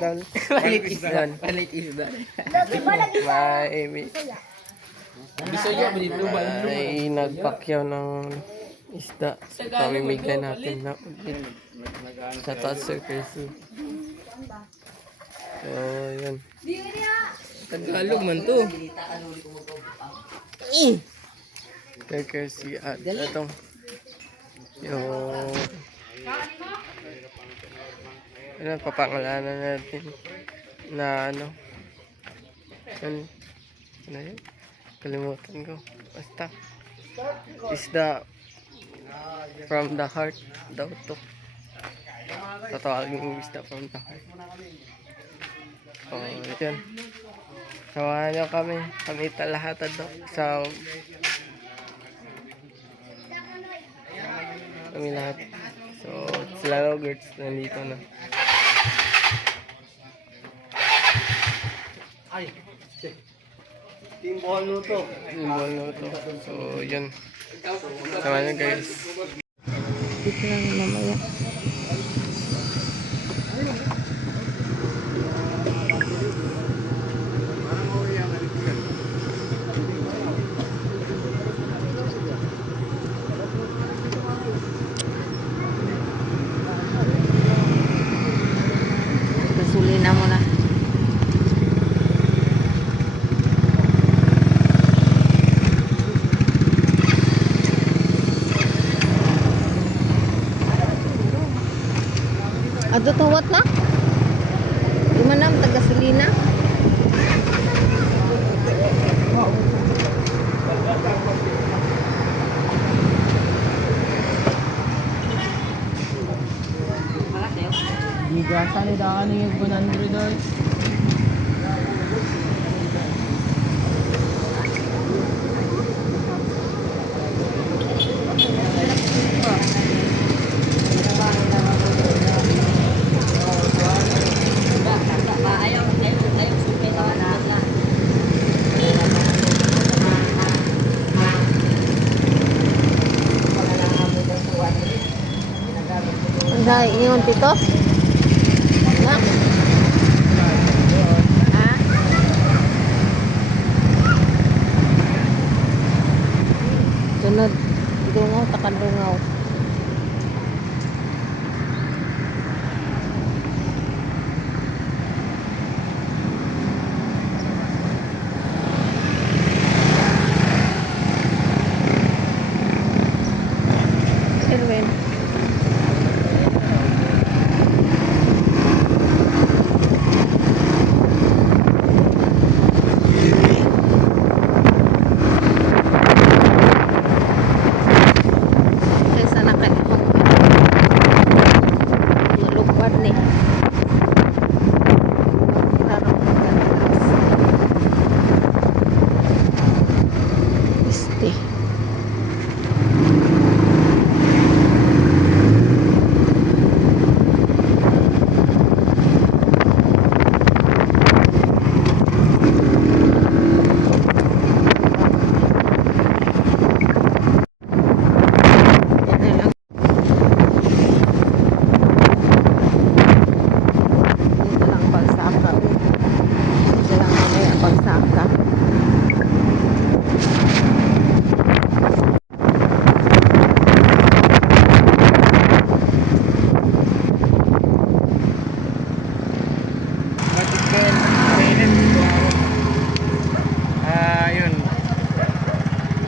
down. Palit isda. Yan. Palit isda. May, Bisoyo, biniblo ba? may nagpakyaw ng isda. So, pamimigay natin na sa taas Sir Casey. So, yun. Tagalog man to. Sir Casey at itong yung ano, papangalanan natin na ano yun? Kalimutan ko. Basta isda from the heart daw to. Tatawagin yung isda from the heart. Oh, yun. Samahan nyo kami. Kami lahat do sa kami lahat. So, sila Rogerts nandito na. Timbol luto. Simbol na to. So, yun. Samahan nyo guys. Dito lang mamaya. Gasolina mo na. Ato tuwat na? Di man na taga-gasolina? Bigasan ni daan yung 100 doy. Ang iyon tito? Na? Ha? Sunod. Dungaw, takadungaw. Erwin. Kaysa nakaimong malugpad ni. Larong magalas. Este. Yan na lang. Dito lang pagsaka. Dito lang mamaya pagsaka. Matikin. Yun.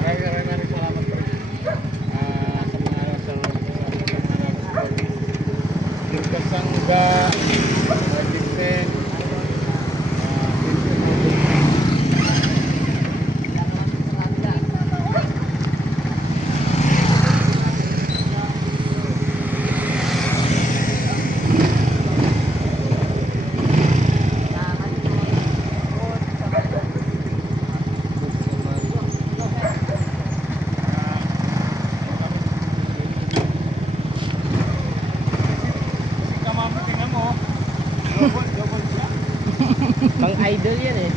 Maraming salamat po. Sa mga sa Kasangga, Matikin. Pang idol yan eh.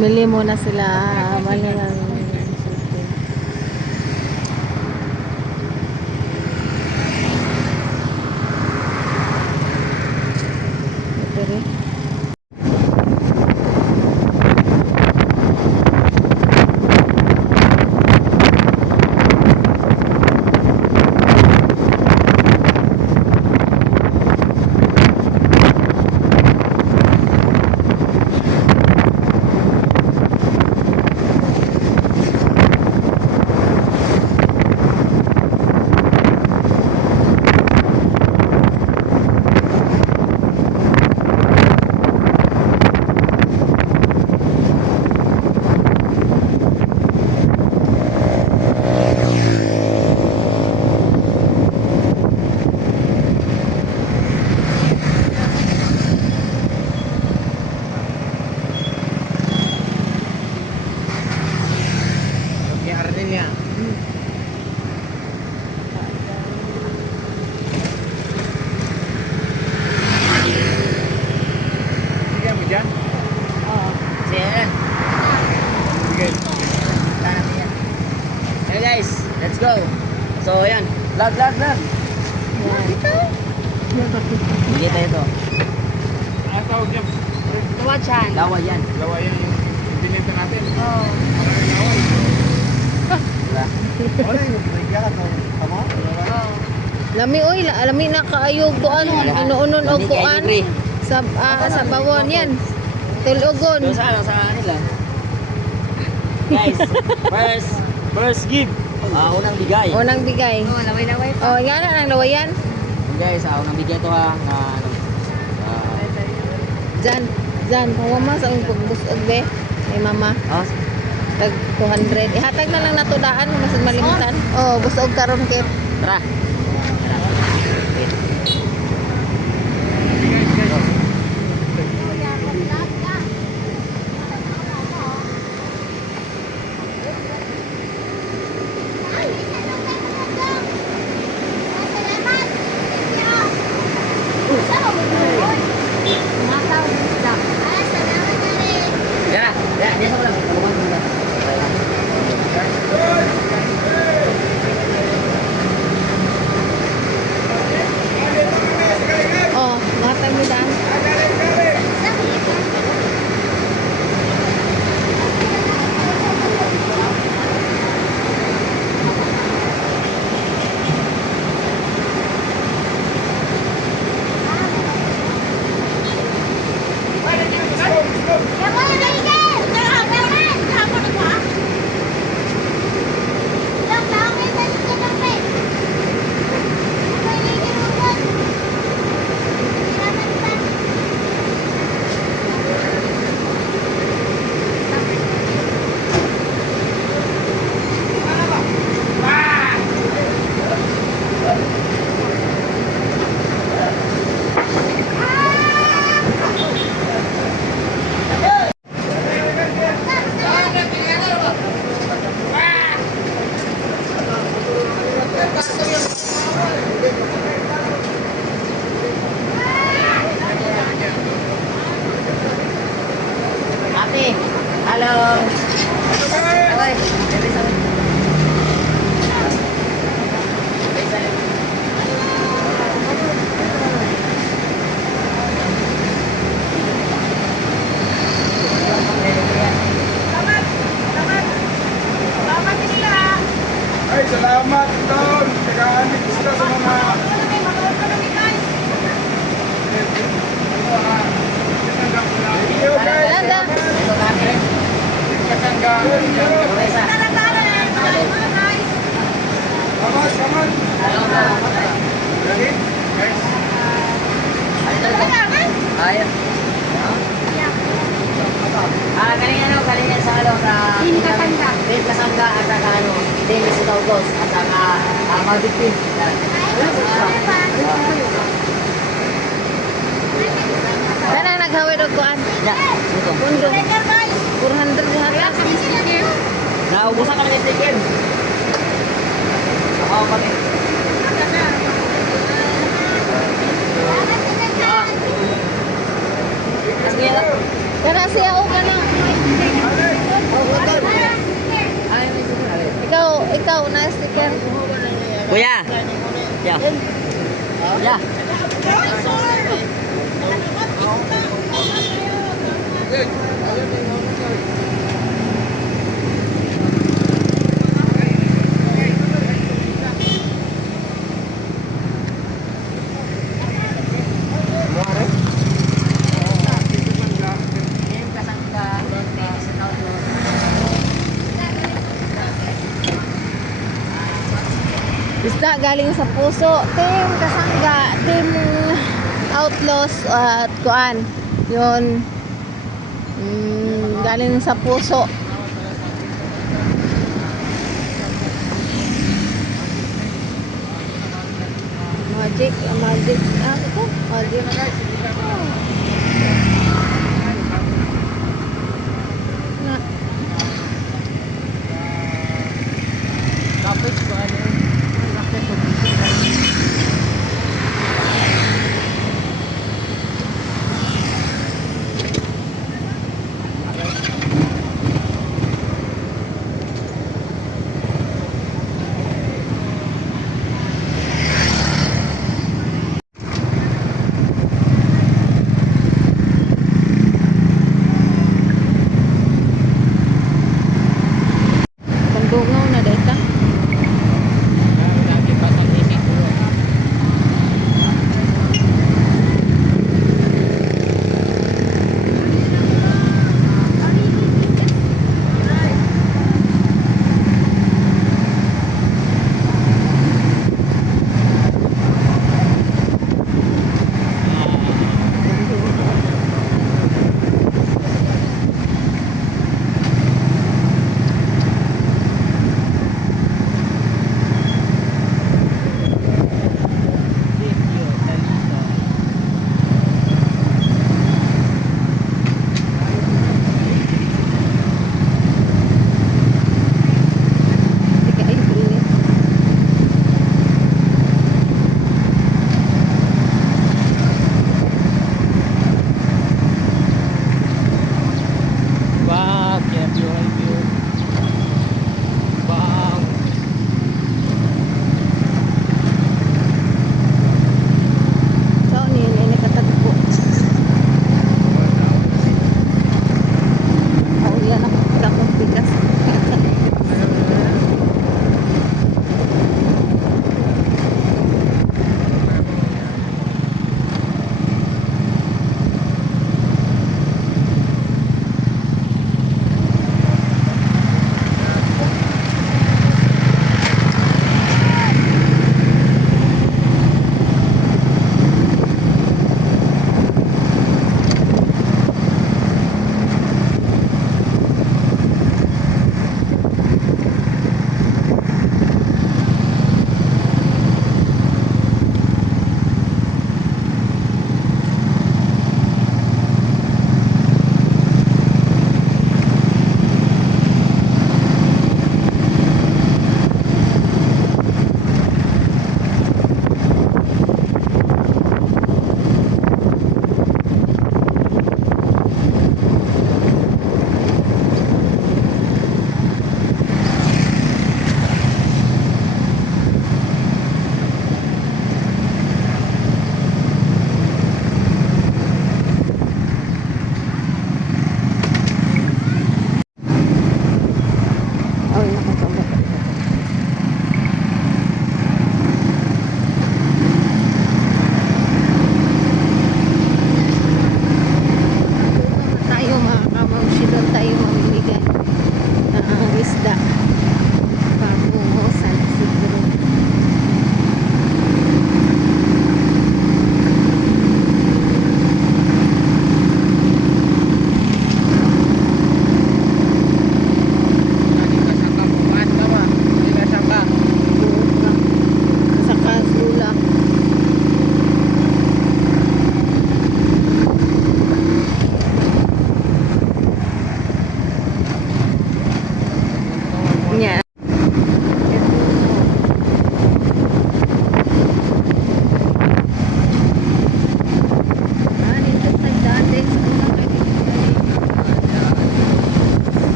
Bumili muna sila. Mali lang. Ito rin. Kaya Arnel niya. Sige mo dyan? Oo. Sige yan. Sige. Hey guys, let's go. So yan, vlog. Yan. Bili tayo to. Ano tawag niya? Tuwachan. Lawa yan. Lawa yan yung binenta natin. Oo. Maraming laway. Diba? Lami oy, lami na kaayog kuan, inuunon og Lami kay kuan libre. sa bawon yan. Tulogon. Doon sa nila. Guys, first give. Unang bigay. Unang bigay. Oh, laway-laway pa. Oh, yan na ang lawayan. Guys, unang bigay to ha. Na, ano, Jan, pawama sa ang pagbusog be. Ay mama, oh, tag 200. Ihatag na lang natudaan, mas malimutan. Oh, busog karon kit. tara. Yan na. Yan sa ulam. Tulungan mo na. Oh, matag mo dan. Ate, hello. Okay. Ay, salamat doon. Nag-aanik sila sa mga... Thank you guys. Dada. Kasanggaan dyan. Salamat. Ready? Guys. Ayan. Galing sa Team Kasangga. Team Kasangga at saka Team Isutogos at saka Magic Team. Kana naghawid og kuan. Yeah, ito. Pundo. 400 hatas. Naubusan ka ng sticker. Oo, pati. Kasi Kana siya o kana. Yeah. Yeah. Isda galing sa puso. Team Kasangga, team Outlaws at kuan. Yun. Galing sa puso. Magic, magic. Ito, magic. Na. Kapit ko ano.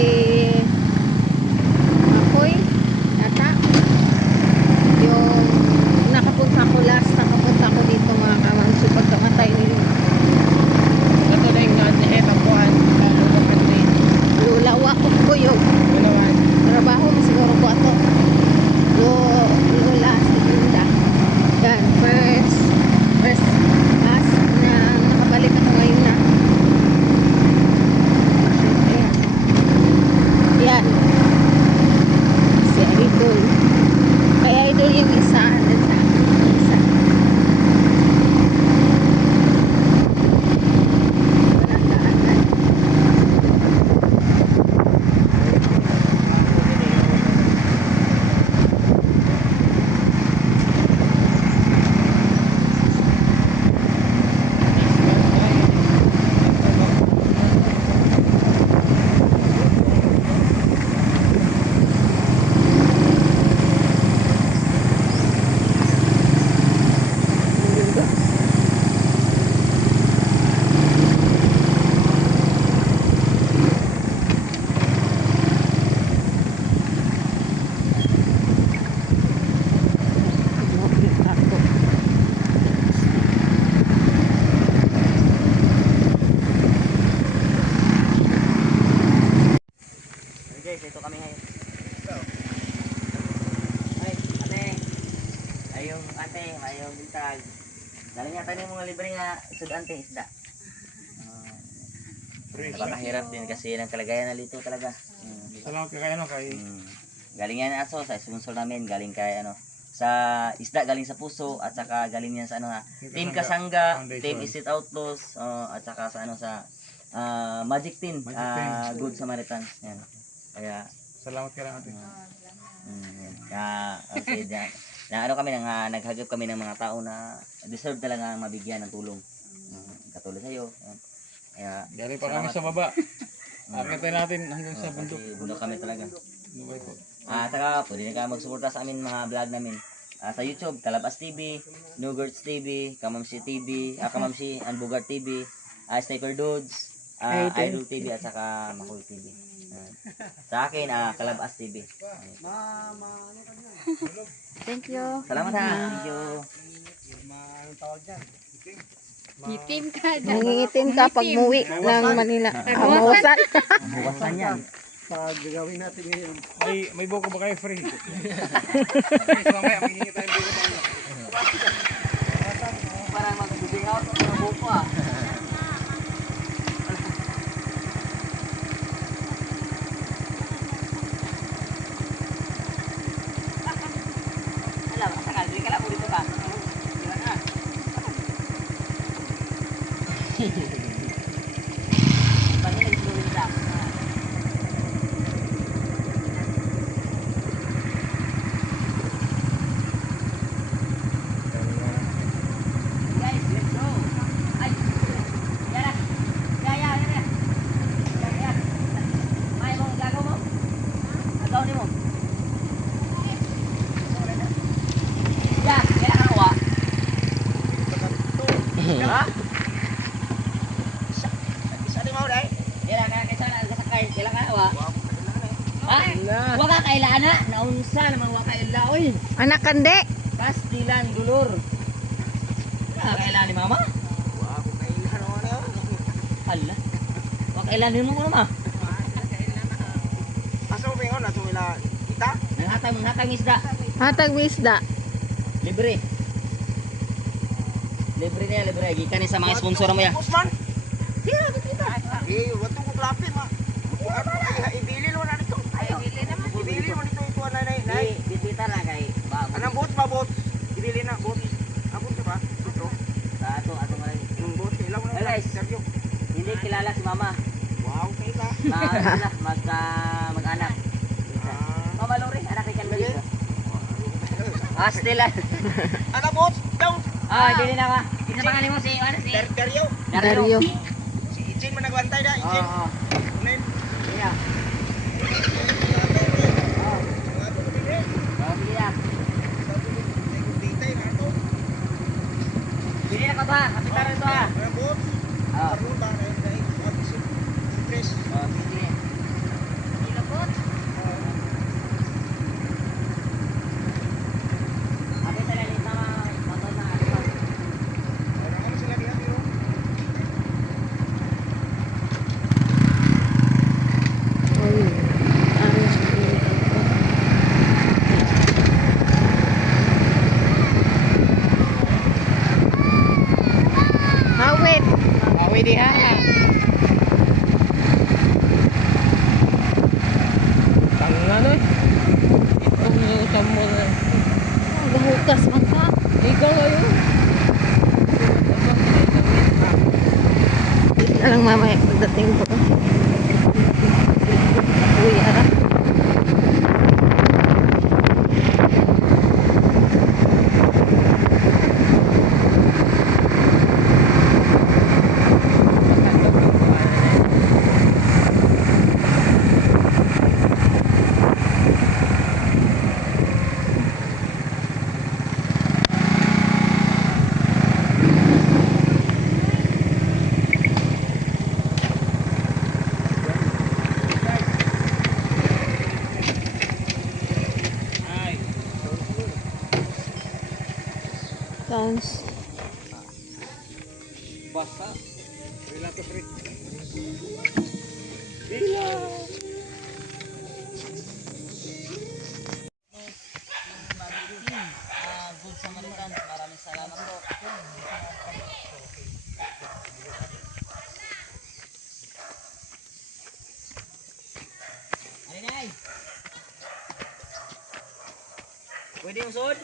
si Akoy ata. Yung nakapunta ko dito mga kamansi pagkamatay nila. Ito na yung etapuan. Lula wa ko kuyog. Ano naman? Trabaho mo siguro ko ato. Lula si Linda. Yan, first class na nakabalik ako ngayon na. Ayan. Yan. Si Idol. Kaya Idol yung isa. Isa. Walang Guys, ito kami ngayon. Ay, ate. Ayong ate, ayong bintag. Dali nga tayo mga libre nga sudante isda. Napakahirap din kasi ng kalagayan na lito talaga. Salamat kay ano kay Galing yan aso sa sponsor namin, galing kay ano sa isda, galing sa puso at saka galing yan sa ano ha, Team Kasangga, Team Isit Outlaws, at saka sa ano sa Magic Team, Good Samaritans yan. Kaya salamat kay ate. okay, na ano kami naghagip kami ng mga tao na deserve talaga mabigyan ng tulong. Katulad sa iyo. Kaya Galing pa kami sa baba. Akitin natin hanggang sa bundok. bundok kami talaga. Dugay po. Saka pwede na kayo magsuporta sa amin mga vlog namin. Sa YouTube, Kalabas TV, Nugurts TV, Kamamsi TV, Kamamsi and Bugart TV, Sniper Dudes, Idol TV at saka Makul TV. Sa akin, Kalabas TV. Thank you. Salamat ha. Thank you. Itim ka dyan. Nangingitim ka pag muwi ng Manila. Mawasan. Bukasan yan. May buko ba kayo free? Guys, mamaya maghingi tayo buko tayo. Parang mag-moving out ng buko Alam, sakal, hindi ka lang dito ba? Pagin nag-gawin sa guys, let's go. Ay, yan na. Yan. May mong gagaw mo? Agaw ni mo. Yan ka nawa. Ha? Isa di mo dai. Yan ka kaysa sakay. Kailan ka nawa? Ha? Wa ka kailan na. Naunsa namang wa kaila oy. Anak kande. Pastilan dulur. Wa kailan ni mama? Wa ko kailan ano. Hala. Wa kailan ni mo mama? Asa mo pingon ato ila kita? Nanghatag isda. Hatag mo isda. Libre. Libre gikan ni sa mga sponsor mo ya. Usman. Sira kita. Wato ko klape ma. Ibili mo na dito. Ibili mo dito ito na. Bisita na kay ba. Anang bot ba bot? Ibili na bot. Abot ka ba? Dito. Sa ato nga. Bot ilaw na. Guys. Hindi kilala si mama. Wow, kaila. Mag-anak. Mama Lori, anak ni Canberra. Still. Ana bot, daw. Dili na ka. Isa pangalan mo si ano si Dario. Dario. Si Ijin man nagbantay da, Ijin. Unin. Yeah. Dili na ka ba? Kapitan ito ha. Ana bot. Ano ba na si Chris? Sige. kami diha. Tanga na eh. Pag-usap mo na eh. Gahukas man ka. Ikaw ngayon. Wait na lang mamaya pagdating ko. Uy, ara. Sounds. Basta. Bilang to 3. Good Samaritan, maraming salamat po. Alinay! Pwede yung sud?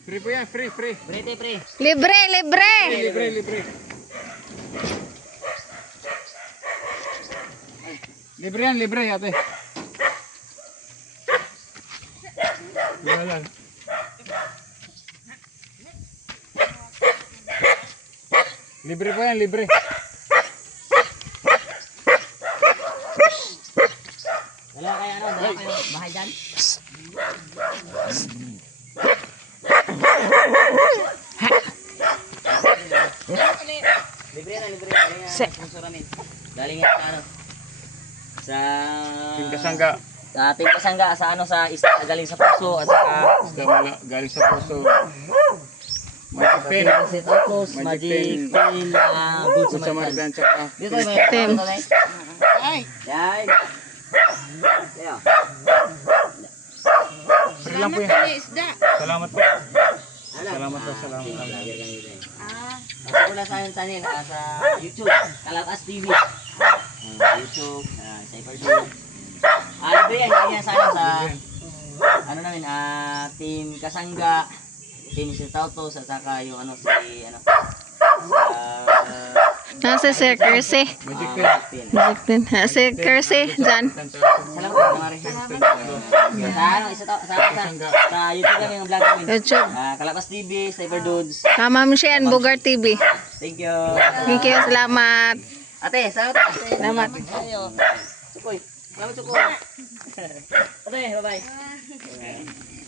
Free po yan, free. Brete, pre. Libre, libre. Libre. Libre yan, libre ate. Wala lang. Libre po yan, libre. Dala kayo ano, dala kayo bahay dyan. Libre na, libre. Galing nga sponsor namin. Galing nga sa ano. Sa... Kasangga. Sa ating kasangga, sa ano, sa isla, galing sa puso, at saka... Galing sa puso. Magic pen. Magic Autos, Magic Pen, Good Good Samaritan. Samaritan. Tsaka. Dito may Tem. Ay! Yan! Ayan. Free lang po yan. Salamat po. Salamat po, salamat. Vlogger kami dito eh. Kasi wala sa akin tanin, sa YouTube, Kalabas TV. YouTube, Cypher Dude. Libre yan, lagi yan sa ano, sa ano namin, Team Kasangga, Team Sitautos, at saka yung ano, si ano, Nasa Sir Kersey. Magic pen. Magic din. Si Kersey, dyan. Salamat po, Mari. Sa ano, sa YouTube kami yung vlog namin. YouTube. Kalabas TV, Cypher Dudes. Kamam siya, Bogart TV. Thank you. Thank you, salamat. Ate, salamat. Salamat. Ayo. Sukoy. Salamat, Sukoy. Ate, bye-bye.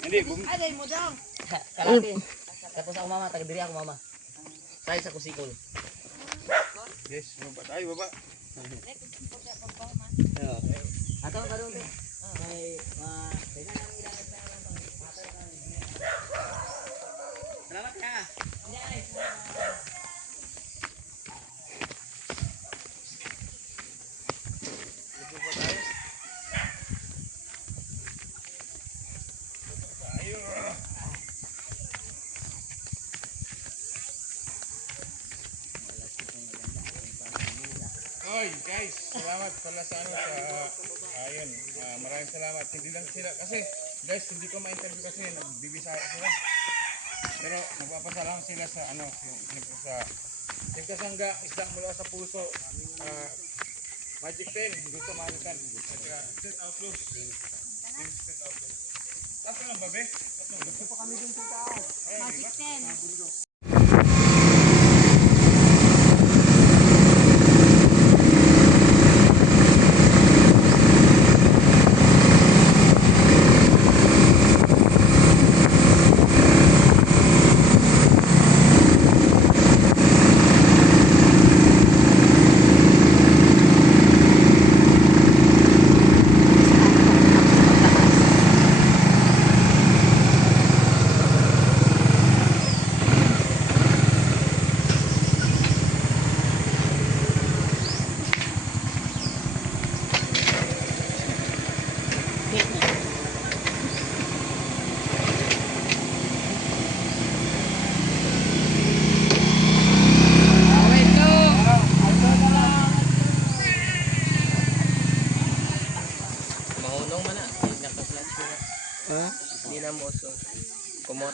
Hindi, Kalapin. Tapos ako mama, taga-diri ako mama. Tayo sa kusikol. yes, baba tayo, baba. Ato, karoon din. Salamat ka. Oy, guys, salamat pala sa ano ayun, maraming salamat. Hindi lang sila kasi guys, hindi ko ma-interview kasi nagbibisaya sila. Pero nagpapasalamat sila sa ano, siyempre sa Team Kasangga, isda mula sa puso. Magic pen, Good Samaritan. Set outlook. Set outlook. Tapos lang babe? Gusto pa kami dun sa tao. Magic 10.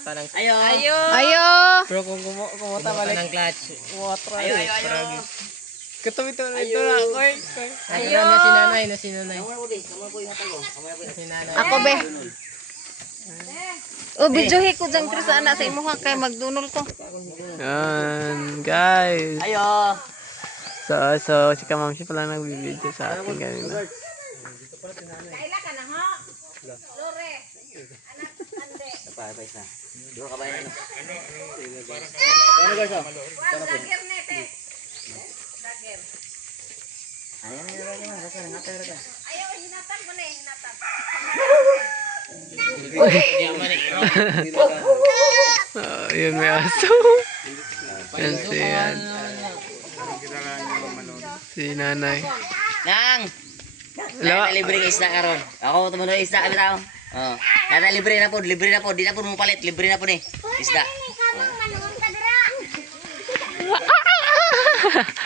kumuta ng Ayo. Ayo! Pero kung kumuta balik ng clutch. Water. Ayo, ayo, ayo. Katong ito na ako eh. Ayo! Na si nanay. Kamu po yung tayo. Si nanay. Ako be. O, videohi ko dyan, Chris, anak sa imo kay magdunol ko. Yan, guys. Ayo. So si Kamamsi pala nagbibideo sa atin kanina. Pa isa. Dua ka ba yan? Yun may aso. Yan si nanay. Nang. Hello? Nata libre ka isda karon. Ako tumuno isda kami tao. Oh. Nata libre na po, di na po mo palit, libre na po ni isda.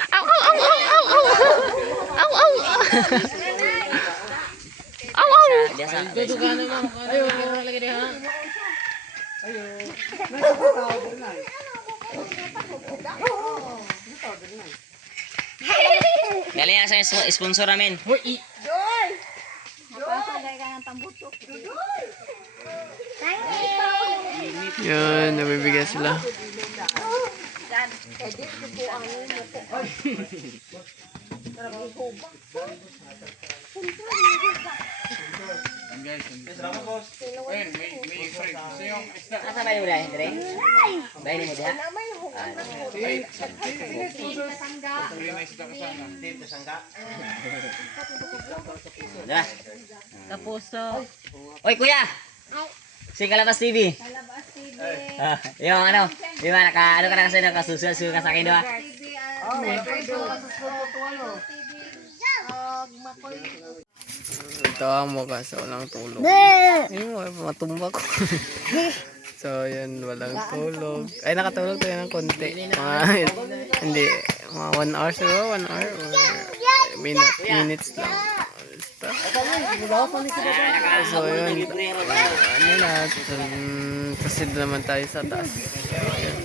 Aw, aw, aw, aw, aw, aw. Aw, aw. Aw, aw. Biasa. Galing nga sa sponsor namin. Yan, nabibigyan sila. Guys, ayun, may friend. Gusto yung isda. Asa ba yung wala, Andre? Bayan mo diha? Free na isda ka sana. Diba? Oy, kuya! Si Kalabas TV. Yung ano, di ba ano ka na kasi nakasusunod ka sa akin, di ba? Ito ang mukha sa walang tulog. Ayun mo, matumba ko. So, yan, walang tulog. Ay, nakatulog tayo ng konti. Hindi, mga 1 hour siguro, 1 hour or minutes lang. So, yun, ano na, proceed naman tayo sa taas. Ayan.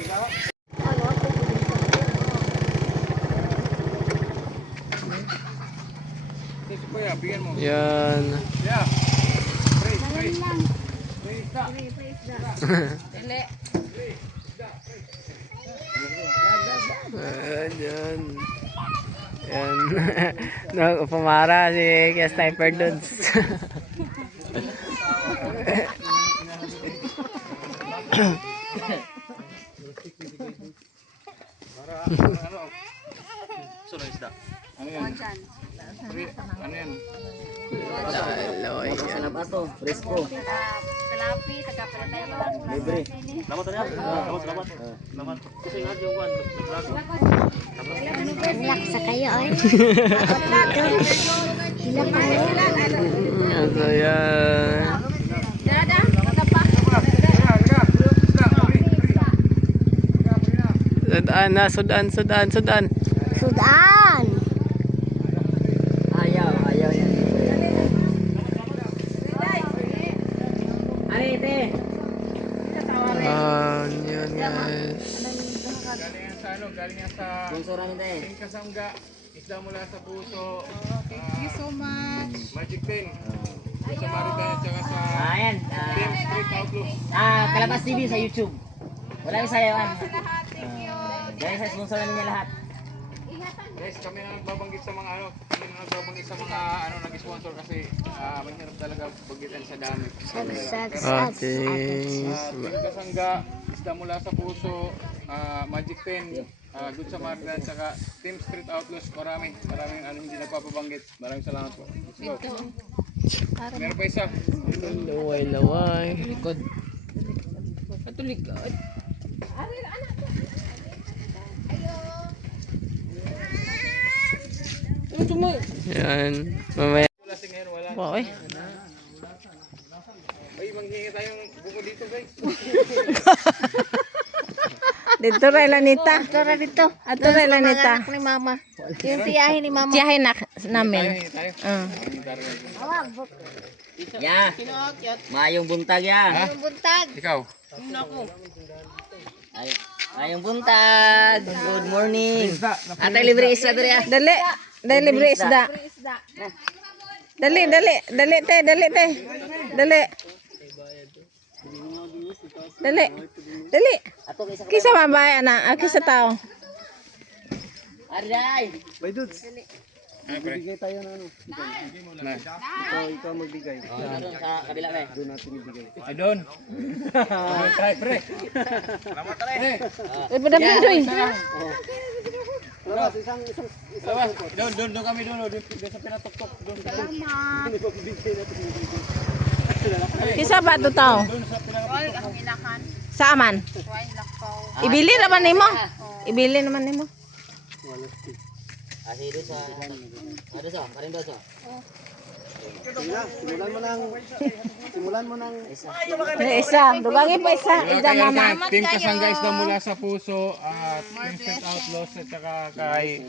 Ito kuya, bigyan mo. Yan. Yeah. Free isda. Yan. Yan. No, pumara si kaya Sniper Dudes. Ano yan? Free, ano yan? Laloy. Sa labas to, fresco. Kalapi, tagapalatay ba? Libre. Relax sa kayo, ay. So, yan. Dada, matapa. Sudan na, sudan. Sudan! Ayaw yan. Arete. Yan guys. Galing yan sa ano? Galing yan sa Sponsor namin tayo. King Kasangga. Isda mula sa puso. Thank you so much. Magic 10. Sa Maritan at saka sa Ayan. Team Street Outlook. Kalabas TV sa YouTube. Wala yung sayawan. Dahil sa sponsor namin niya lahat. Guys, kami na nagbabanggit sa mga ano, kami na nagbabanggit sa mga ano nag-sponsor kasi mahirap talaga bagitan sa dami. Okay. King Kasangga, Isda Mula sa Puso, Magic 10, Good Samaritan, saka Team Street Outlaws, maraming ano hindi nagpapabanggit. Maraming salamat po. Let's go. Meron pa isa. Laway. Likod. Likod. Yan. Mamaya. Wala si ngayon, wala. Okay. Ay, manghingi tayong buko dito guys. Dito Ato ray lanita. Tara dito. Ato ray lanita. Anak ni mama. Yung tiyahin ni mama. Tiyahin na namin. Ya. Mayong buntag ya. Yung buntag. Ikaw. Mayong buntag. Good morning. Ate libre isda diri ah. Dali. Dali libre isda. Dali, dali. Dali te, dali te. Dali. Dali. Dali. Ato isa ko. Kisa mabaya na, kisa tao. Aray. Ah, pre. Doon sa kabila be. Ah, doon. Ay, pre. Salamat pre. Eh, pada pindoy. Doon kami doon sa pinatok-tok doon. Kisa ba to tao? Sa aman? Ibili naman nimo. Ibili naman nimo. Asi do sa. Ano sa? Paring do sa. Isa, dugangi pa isa. Ida mama. Team Kasangga Isda mula sa puso at Team Set Outlaws at saka kay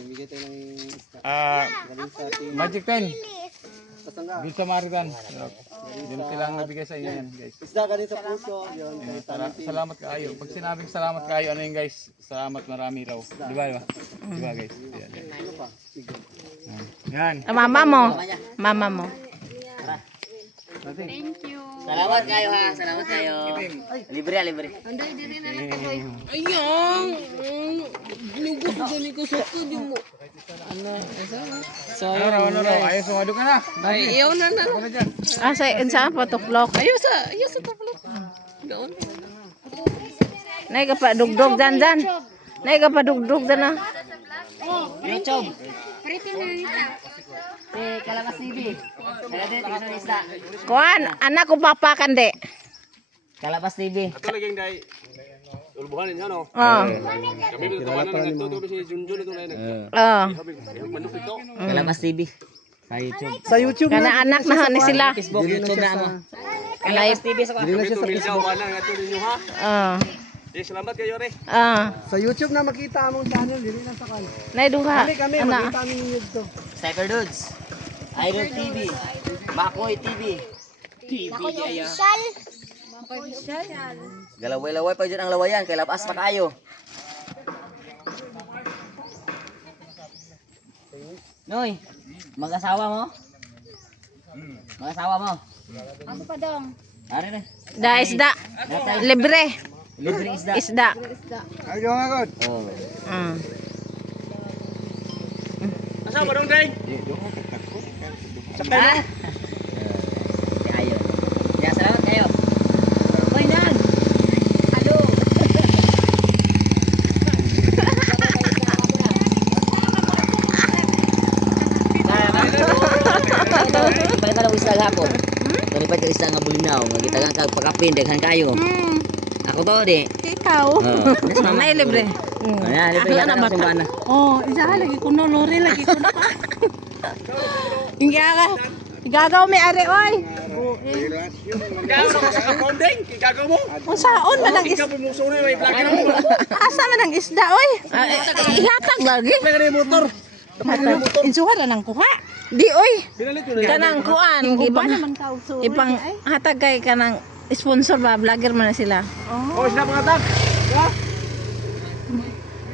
Magic 10. Bill Samaritan. Yun silang nabigay sa inyo yan, guys. Isda ka din sa puso. Yun. Salamat kaayo. Pag sinabing salamat kaayo, ano yun guys? Salamat marami raw. Di ba? Di ba guys? Yan. Yan. Mama mo. Mama mo. Salamat kayo ha. Salamat kayo. Libre ah, libre. Andoy diri na lang kadoy. Ano raw? Ayos, sumado ka na. Ayaw na. Ah, sa patuklok. Ayaw sa tuklok. Nay ka pa dugdog dan. Nay ka pa dugdog dan na. YouTube. Pretty na nita. Kalabas TV. Kaya din tingnan sa isda. Kuan, anak ko papakan de. Kalabas TV. Ito laging dahil. Ulbuhan niya, no? Oh. Kami dito tawanan na nagtutuloy si Junjun ito na Oh. manok ito. Kalabas TV. Sa YouTube. Sa YouTube Kana anak na ni sila. Facebook, YouTube na mo. Kalabas TV sa Dili na siya sa Facebook. Wala nga ito ninyo ha. Oh. Salamat kayo re. Ah. Sa YouTube na makita among channel, dili na sa kan. Nay duha. Kami Ana. makita aming YouTube to. Sniper Dudes. Idol TV. Makoy TV. Galaway-laway pa dyan ang lawayan. Kaya lapas pa kayo. Noy, mag-asawa mo? Mag-asawa mo? Ano pa dong? Ari na. Da isda. Libre. Libre isda. Isda. Ayo nga god. Oh. Mm. Asa ba dong day? Ha? Kayo. Ya, salamat kayo. Hoy nan. Halo. Balik ka ng isda gapon. Kalipad ka isda nga bulinaw, nga gitagang kag pakapin daghan kayo. Ako to di. Ikaw. Nay libre. Ano libre yan ang sumbana. Oh, isa lagi kuno lori lagi kuno. Igagaw may are oy. Gagaw sa kapondeng, gagaw mo. Unsaon man ang isda? Ikaw bumusunoy may vlog mo. Asa man ang isda oy? Ihatag lagi. Pega ni motor. Insuwara nang kuha. Di oy. Binalit ko na. Kanang kuan ipang hatag kay kanang sponsor ba vlogger man na sila. Oh, sila pangatag. Ya.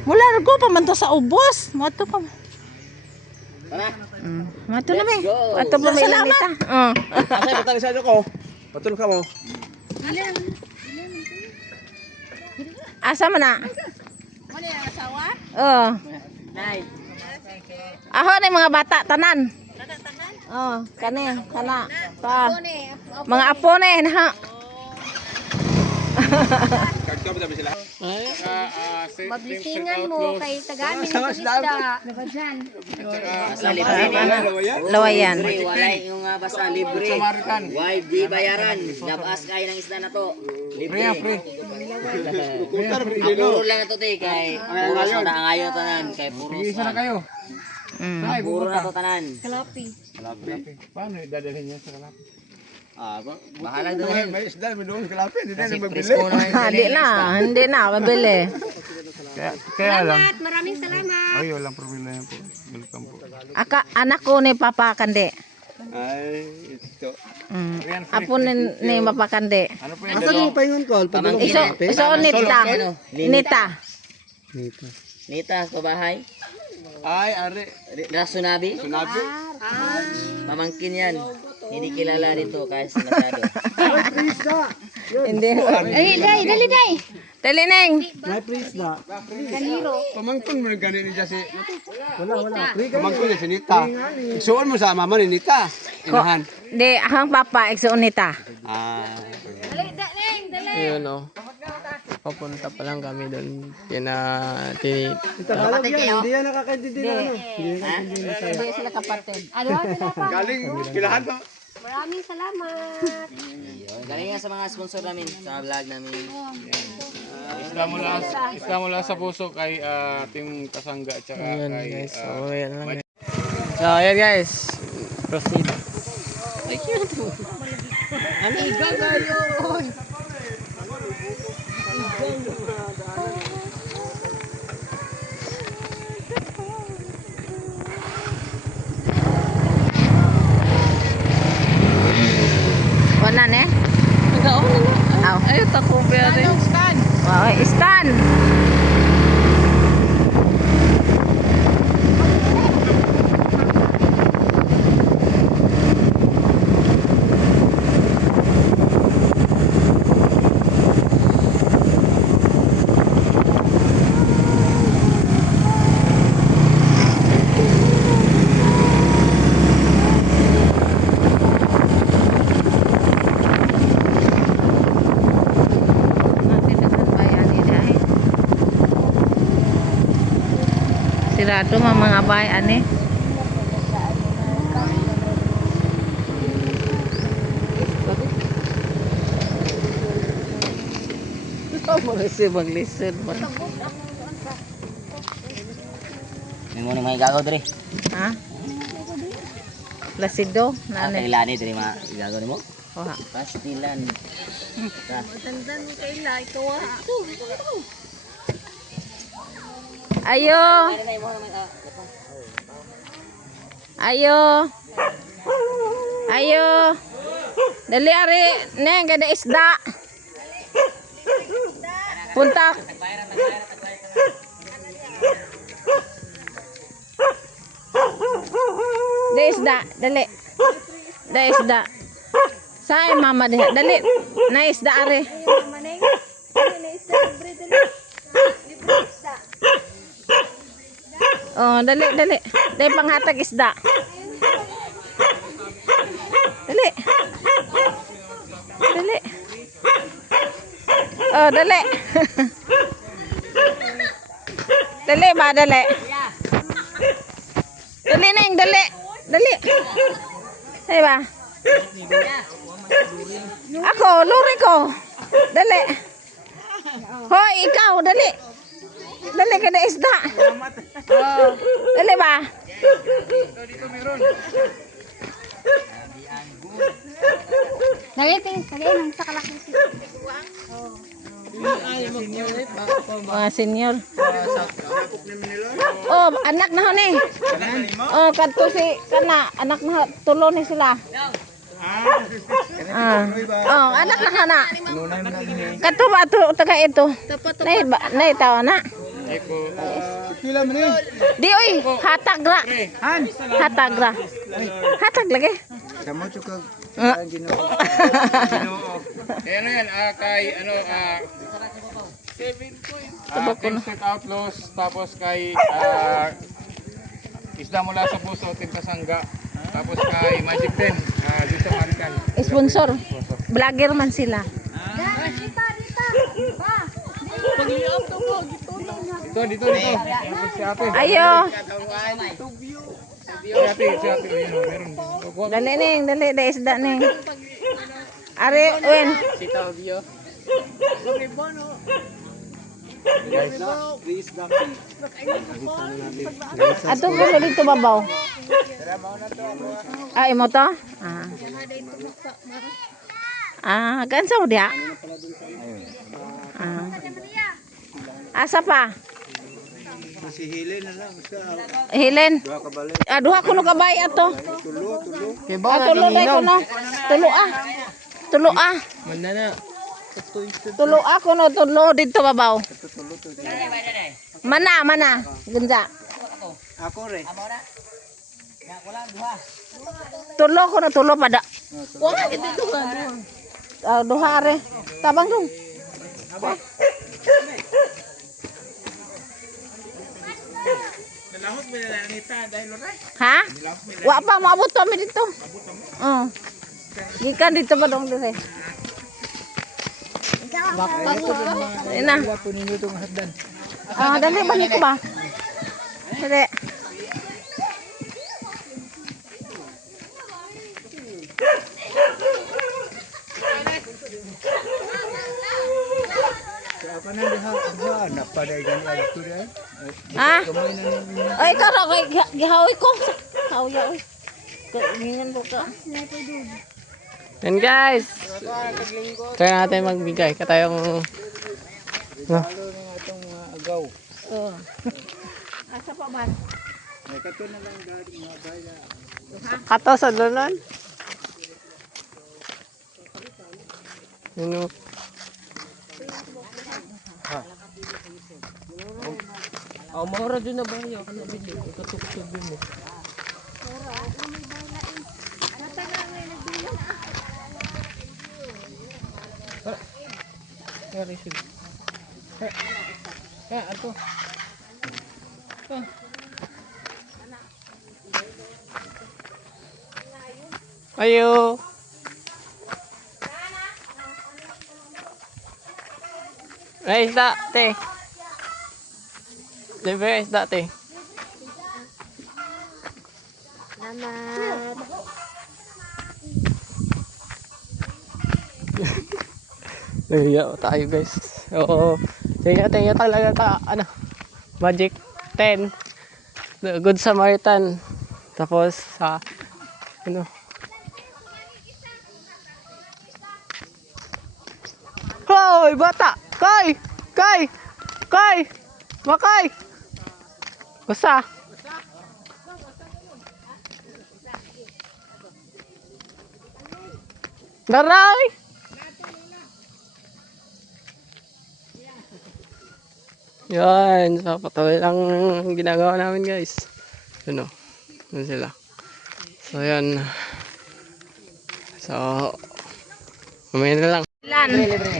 Mula ko pa man to sa ubos. Moto pa. Tara. Moto na may. Let's go. Ato pa may limita. Oh. Asa patali sa ko. Patulog ka mo. Asa man na? Ano yung asawa? Oh. Nay. Aho ni mga bata tanan. Oh, kani, kana. Pa. Mga apo ni ha. Kagka ba sila? Maglisingan mo kay tagamin ng isda. Diba dyan? Basta libre ni. Lawayan. Libre, walay yung basta libre. Why di bayaran? Labas kayo ng isda na to. Libre. Puro lang ito te kay puro sa naangayo tanan kay puro Isa na sa. kayo. Mm. Puro na to tanan. Kalapi. Paano idadalhin niya sa kalapi? Bahala doon. May isda, may doon kalapit. Hindi Kasi na magbili. presko naman yung Hindi na, hindi na, mabili. Kaya lang. Salamat, maraming salamat. Ay, walang problema yan po. Welcome po. Anak ko ni Papa Kande. Ay, ito. Apo ni Papa Kande. Ano po yung dalawa? Pamangkin. Iso Nita. Nita. Nita, pabahay. Ay, are. Rasunabi. Sunabi. Pamangkin yan. Hindi kilala dito kahit sa masyado. Hindi. Ay, dali, day. Dali neng. Pamangkin mo na ganun niya si... Wala. Pamangkin niya si Nita. Isuon mo sa mama ni Nita. Inahan. Di, ang Papa, Iso Nita. Ah. Dali, dali. Ayun o. Papunta pa lang kami doon. Yan na Kapatid kayo? Hindi sila kapatid. Ano, sila pa. Galing, pilahan pa. Maraming salamat. Galing nga sa mga sponsor namin, sa vlog namin. Isla mo lang sa puso kay Team Kasangga at saka Ayan kay guys. So, ayan lang. So, ayan guys. Proceed. Amiga gayon. Wala na eh? Aw. Ay, tako ba rin? Stand. Wow, stand. Sirado mga bayan eh. Marisi mag-listen mo. May mo ni mga igagaw diri. Ha? Placido? Ah, Nani? kailani diri mga igagaw ni mo. Oh, ha. Pastilan. Ka. Ayo. Ayo. Ayo. Dali ari, neng kada isda. Punta. Dali isda, dali. Dali isda. Say mama diha, dali. Na isda ari. Oh, dali, dali. Dali panghatag isda. Dali. Dali. Oh, dali. Dali ba, dali. Dali na yung dali. Dali. Ay ba? Ako, luri ko. Dali. Hoy, ikaw, dali. Dali ka na isda. Oh, dali ba? Dali, nang sa kalakiti. Mga senior. Oh, anak na hon eh. Oh, kadto si kana, anak na tulo ni sila. Oh, anak na kana. Kadto ba to taga ito? Nay tawo na. Di oy, hatag ra. Hatag ra. Hatag lagi. Ano yan, kay Team Street Outlaws, tapos kay Isla Mula sa Puso, Team Kasangga, tapos kay Magic 10, dito Marican. Sponsor. Vlogger man sila. Dito. Si ate. Ayo. Si ate, meron. Dali ning, dali da isda ning. Are wen. Si Tavio. Ato ko dito babaw. Ah, imo to? Ah. Ah, gansa mo diha? Ah. Asa pa? Si Helen na lang. Hilen. Duha ka balik. Ah, duha kuno kabay ato. Tulo. Ah, tulo day kuno. Tulo ah. Tulo ah. Manana. Tulo ako no, tulo dito babaw. Mana. Ginza. Ako re. Tulo ko na tulo pada. Wala ito duha. Ah, duha re. Tabang dong. Ha? Wa pa maabot kami dito. Oh. Gikan dito pa dong dire. Ina. Ah, dali balik ko ba? Dali. Ako na diha. Napaday gani adto dai. Ah? Ay, karo kay gihawi ko. Hawi oy. Ganyan ko ka. Yan guys. Try natin magbigay. Katayong... No. Agaw. Oh. Asa pa ba? May kato na lang dadi mga baya. Kato sa lunan. Yun o. Oh, mahura dun na ba yun? Ano video? Ikatuktok din mo. Ato. Ayo. Ay, isda, te. Libre, isda, te. Iya tayo guys. Oo. Tingnan talaga ta ano. Magic 10. The Good Samaritan. Tapos sa ano. Hoy, bata. Kay. Makay. Basta. Daray. Yan, so patuloy lang ginagawa namin guys. Ano, yun sila. So yan. So, kumain na lang. Libre.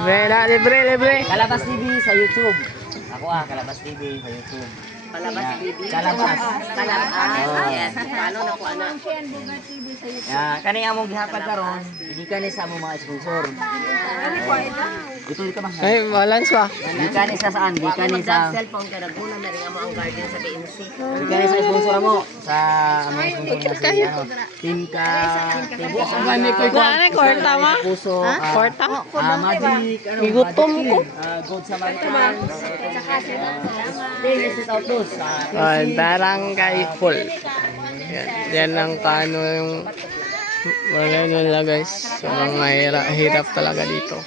Ayan, libre. Kalabas TV sa YouTube. Ako Kalabas TV sa YouTube. Kalabas TV? Kalabas. Yes. Paano na ko ana? Kani among gihapad karon, hindi kani sa among mga sponsor. Ito di ka ba? Ay, balance ba? Di kani sa saan? Di kani sa cellphone ka naguna na rin amo ang garden sa BNC. Di kani sa sponsor mo sa among sponsor na si Team ka. Gani ko kwarta ma? Puso. Kwarta? Magic. Igutom ko. Good Samaritan. This is out those. Barangay Hall. Yan ang paano yung wala nila guys. So, mga hirap talaga dito.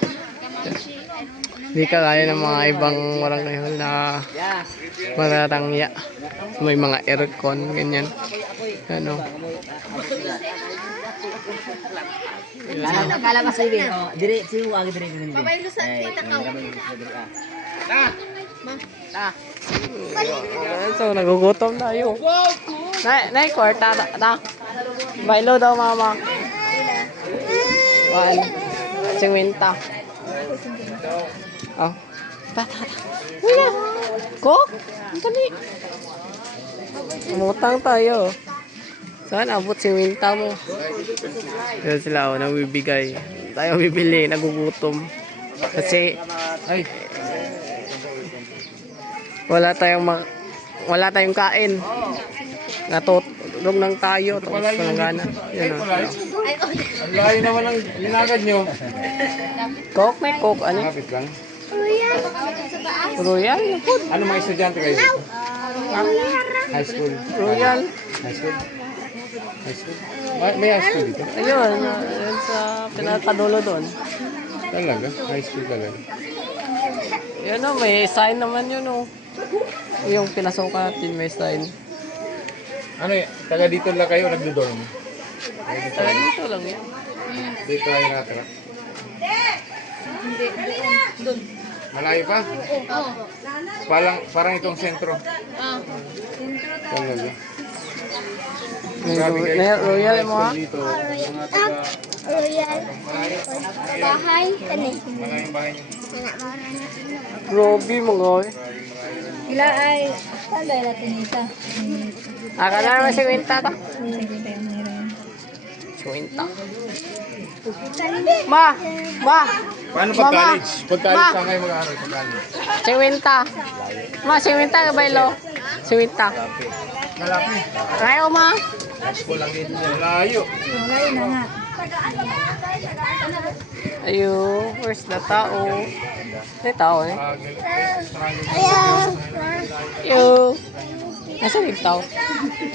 Hindi kagaya ng mga ibang barangay hall na mararangya. May mga aircon, ganyan. Ano. Kala ka sige. Dire siyo agi dire din. Pabaylo sa kita ka. So, nagugutom tayo. Nay, kwarta na. Bailo daw, mama. 1. Singwinta. Oh. Ta. Kuya. Ko? Kani. Umutang tayo. Saan abot singwinta mo? Yan sila, nabibigay. Tayo bibili, nagugutom. Kasi, wala tayong kain. Natutulog lang tayo. Tapos walang gana. Yan o. Ang layo naman ang linagad nyo. Coke, may coke. Ano? Kapit lang. Royal. Ano mga estudyante kayo? High school. Royal. High school. High school. May high school dito? Ayun, yun sa pinakadulo doon. Talaga? High school talaga. Yun o, may sign naman yun o. Yung pinasukan natin may sign. Ano y? Taga dito lang kayo nagdo-dorm? Taga dito lang yan. Dito kayo nakatira? Malayo pa? Parang itong sentro. Talaga. Grabe guys. May Royal mo ha? Dito. Mga taga... Royal. Bahay. Kani. Malayong bahay niyo. Grabe mga oy. Ila ay. Saan ba natin ito? Akala naman si Winta to. Si Winta. Ma! Ma! Paano Mama. pag college? Pag college Ma. saan kayo mag-aaral pag college? Si Winta. Ma, si Winta kabaylo. Si Winta. Malapit. Kayo ma? Malayo. Ayo, where's the tao? May tao eh. Yo. Nasaan yung tao?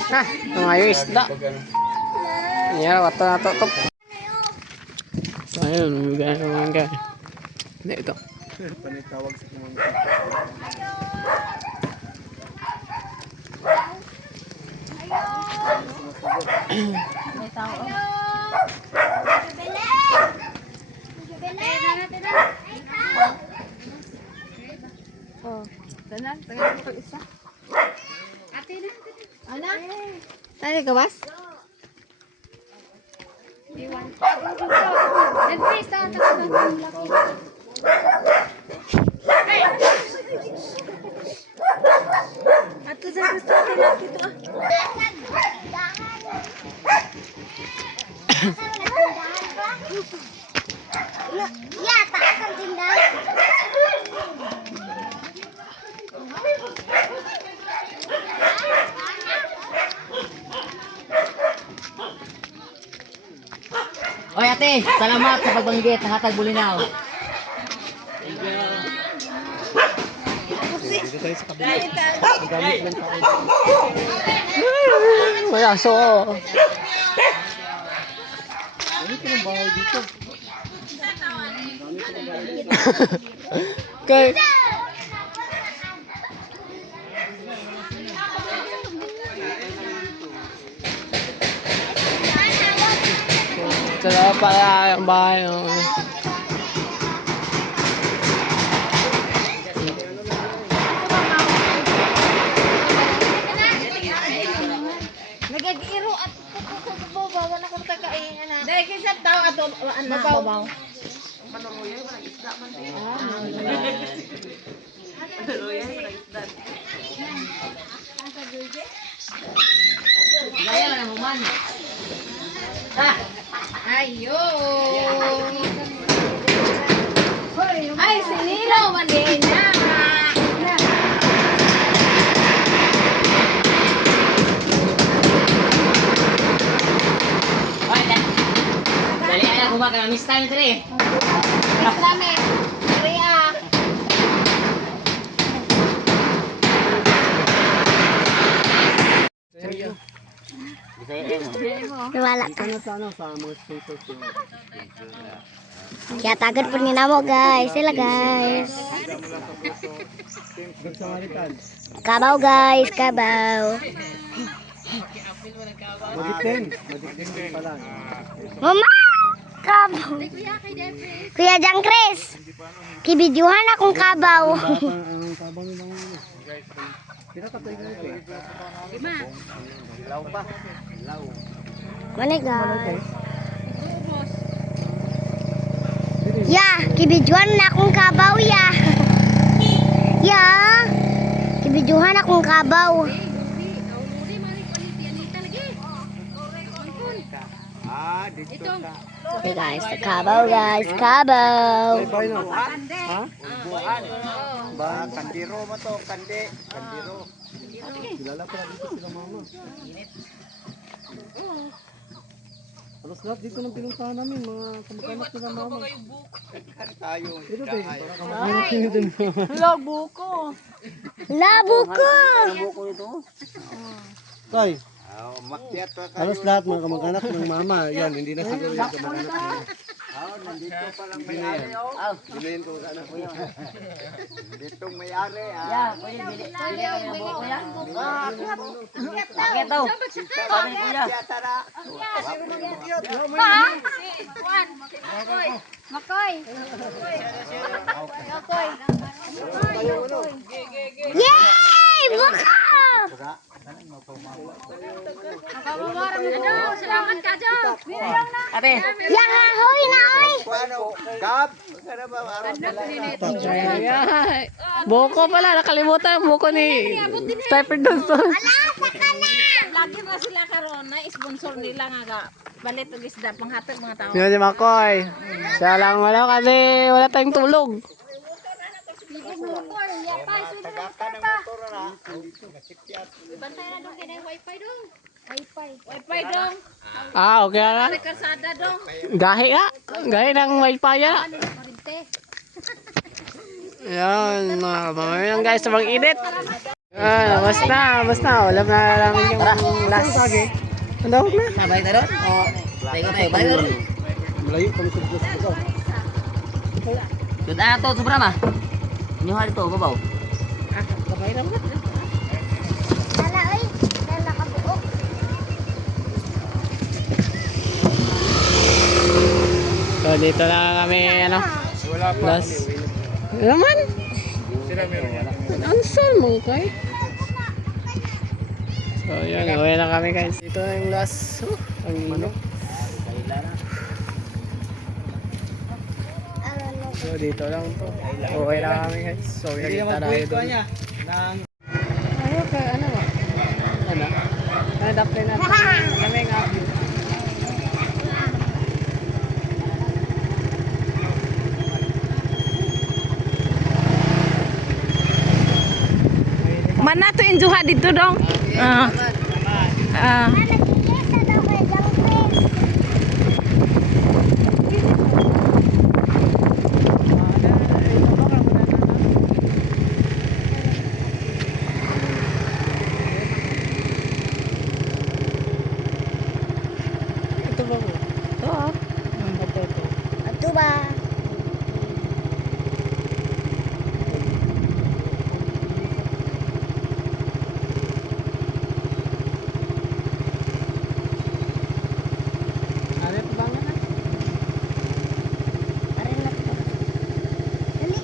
Ha, nangayo isda. Yan, wato na to. So, ayun, bigay ng mga hindi, ito. Panitawag sa mga Tadi ka bas? Iwan. Dan please, Ato sa gusto laki to. Ya, tak akan tinggal. Oy ate, salamat sa pagbanggit ng Hatag Bulinaw. May aso. Okay. Salamat pala yung bahay. Nagag-iro at bawa na kung tagain na. Dahil kisap daw ato mabaw. Ayo. Ay, sinilaw man din na. Oy, dali ayan kumakan miss time tre. Rame. Ria. Wala ka. sana sa mga sponsors yung Kaya tagad po ni namo guys. Sila guys. Good Samaritan. Kabaw guys. Kabaw. Magiging pala. Mama! Kabaw. Kuya Jang Chris. Kibidyuhan akong kabaw. Ang tabang nila ngayon. Kita katay ko ito. Mani guys. Ya, kibidyuhan na akong kabaw ya. Ya. Kibidyuhan akong kabaw. Hey guys, the kabaw guys, kabaw. Bye na. Ha? Ba, kandiro mo to, kandiro. Kilala pala dito sila mama. Halos lahat dito ng pinuntahan namin, mga kamag-anak nila mama. Tayo. Dito tayo. Labo ko. Tay. Halos lahat mga kamag-anak ng mama. Yan, hindi na siguro yung kamag-anak nila. Nandito pa lang may-ari. Binayin ko sana. Ditong may-ari. Yeah, pwede bili kami ng buko yan. Bakit daw? Sabi ni kuya. Makoy. Yay! Buka! Salamat ka, Jo. Ate, Yang ahoy na oy! Gab! Buko pala, nakalimutan ang buko ni Stepper Dawson. Lagi na sila karon na sponsor nila nga ga balit og isda panghatag mga tao. Yun si Makoy. Siya lang wala kasi wala tayong tulog. Wifi dong. Ah, okay na. Kasada dong. Gahi nga. Gahi ng wifi ya. Yan, mga kababayan guys, sa mag-edit. Basta. Wala na lang yung last. Ang dawag na. balik tayo doon? Oo. Tayo, balik doon. Malayo kami sa bukas. Doon to, sobra ma. Inyo hali to, babaw. Dala oy! Dala ka buo. So, dito na kami, ano. Last. Naman. Ang sal mo, kay. So, yun. Uwi na kami, guys. Dito na yung last. Ang ino. So, dito lang to. Okay na kami, guys. So, nakita na kayo doon. Ayaw ka, ano ba? Ano? Hanap rin natin. Kami nga. Mana to injuha dito dong? Nagkikita daw kay Jangpes. Ito ba mo? Ito ah. Ito. Ito ba? Ano ito ba nga na? Aray na ito. Dali.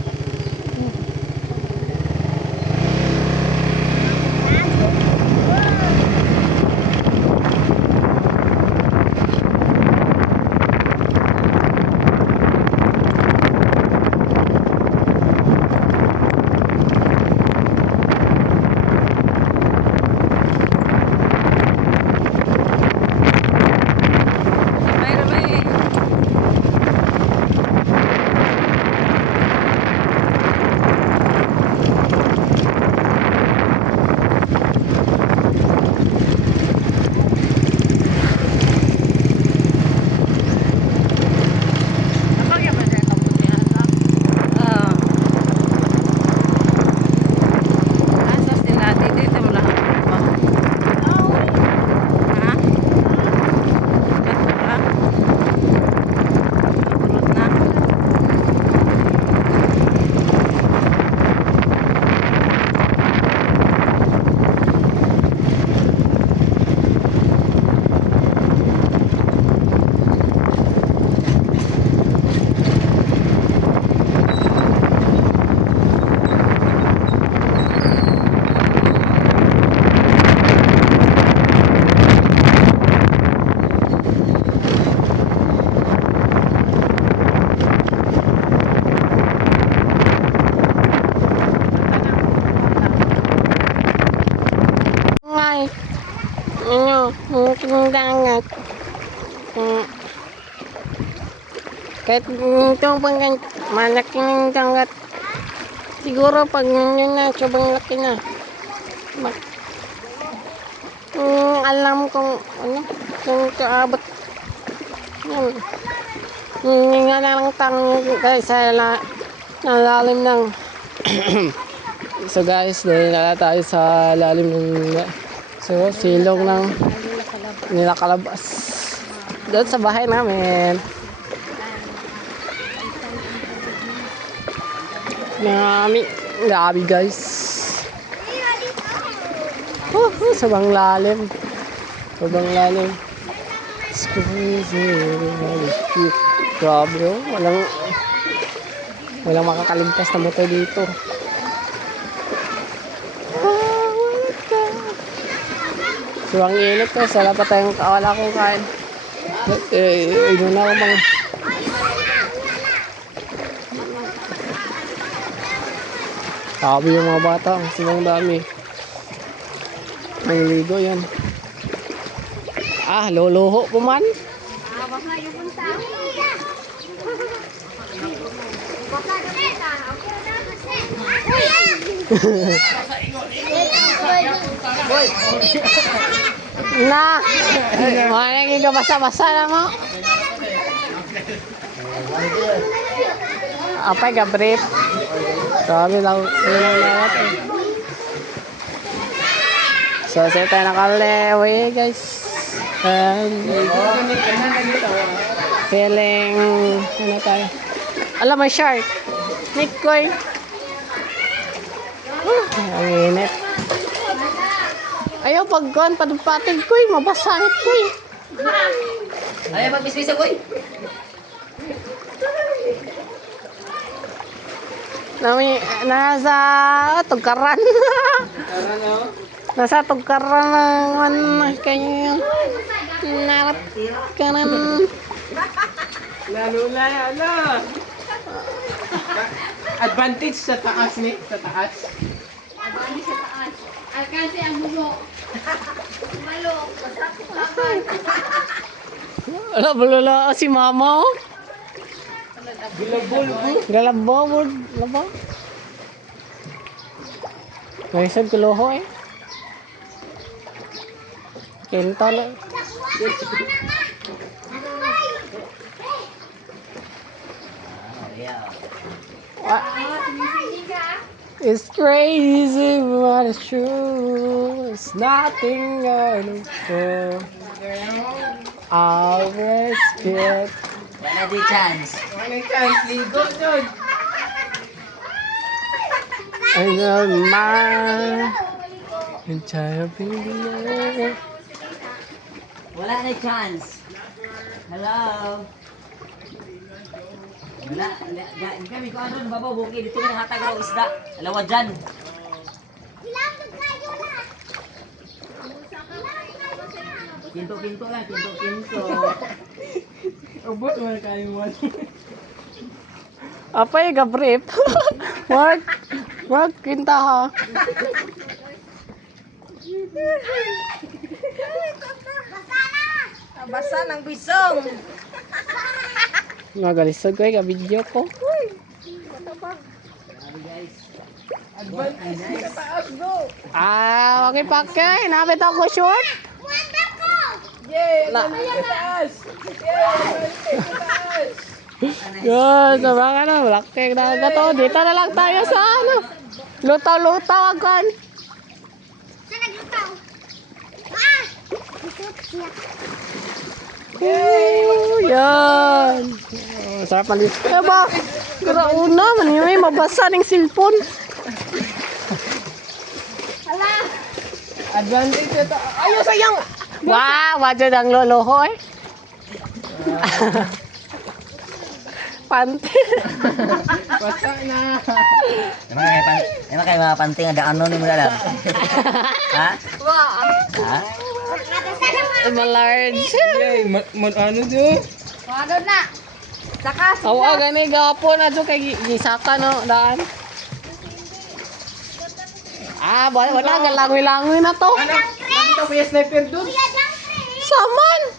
Ang dangat. Kahit itong pang malaking dangat. Siguro pag yun na, sobrang laki na. Alam kung ano, kung kaabot Nga na lang tang guys sa lalim ng so guys, dahil na tayo sa lalim ng silong ng nilakalabas doon sa bahay namin. Grabe guys. Sobrang lalim. Sobrang lalim. It's crazy. Cute. Grabe oh. Walang makakaligtas na motor dito. So ang init ko. Wala pa tayong wala akong kain. Yun na ako mga. Sabi yung mga bata. Sobrang dami. Naliligo yan. Luluho po man. Na, manang yung basa-basa na mo. Apay gabrip. Sabi lang lawat eh. So, tayo nakalewe guys. Feeling ano tayo? Alam may shark. Nikoy. Ang init. Ayaw pagkuhan patig koy, mabasangit koy. Ayaw magbisbisa ko eh. Nasa tugkaran. Nasa tugkaran ng kanya. Narap kanan. Lalo na yan, advantage sa taas ni, sa taas. Kasi ang bulo. Malo. Ano, bulala si mama oh. Galabo. Ngayon kuloho eh. Kento na. It's crazy, but it's true. It's nothing I look for. Always get. Wala di chance. Ligo doon. I know my entire being. Wala na chance. Hello. Wala. Kami ko ano, babaw, bukid. Dito kami hatag raw isda. Alawa dyan. Pinto lang, pinto. Ubot mo na kayo mo. Apay gabrip. Mark kinta ha. Basa ng bisong. Nagalisod ko yung video ko. Okay pa kay. Nabit ako short. Yun, sabang ano, lakik na gato. Dito na lang tayo sa ano. Lutaw-lutaw agan. Yan. Sarap malis. Ba? Grauna, manimay mabasa ng cellphone. Advantage ito. Ayaw sayang. Wow, wadyo ng loloho eh. Pante. Basta na. Emang kayak mga panting ada ano nih mula Ha? Ha? Malarge. Ano doon? Wado na. Saka Oo, gani gapon adto kay gisaka no daan. Wala galangoy-langoy na to. Nakita mo yung sniper doon? Saman.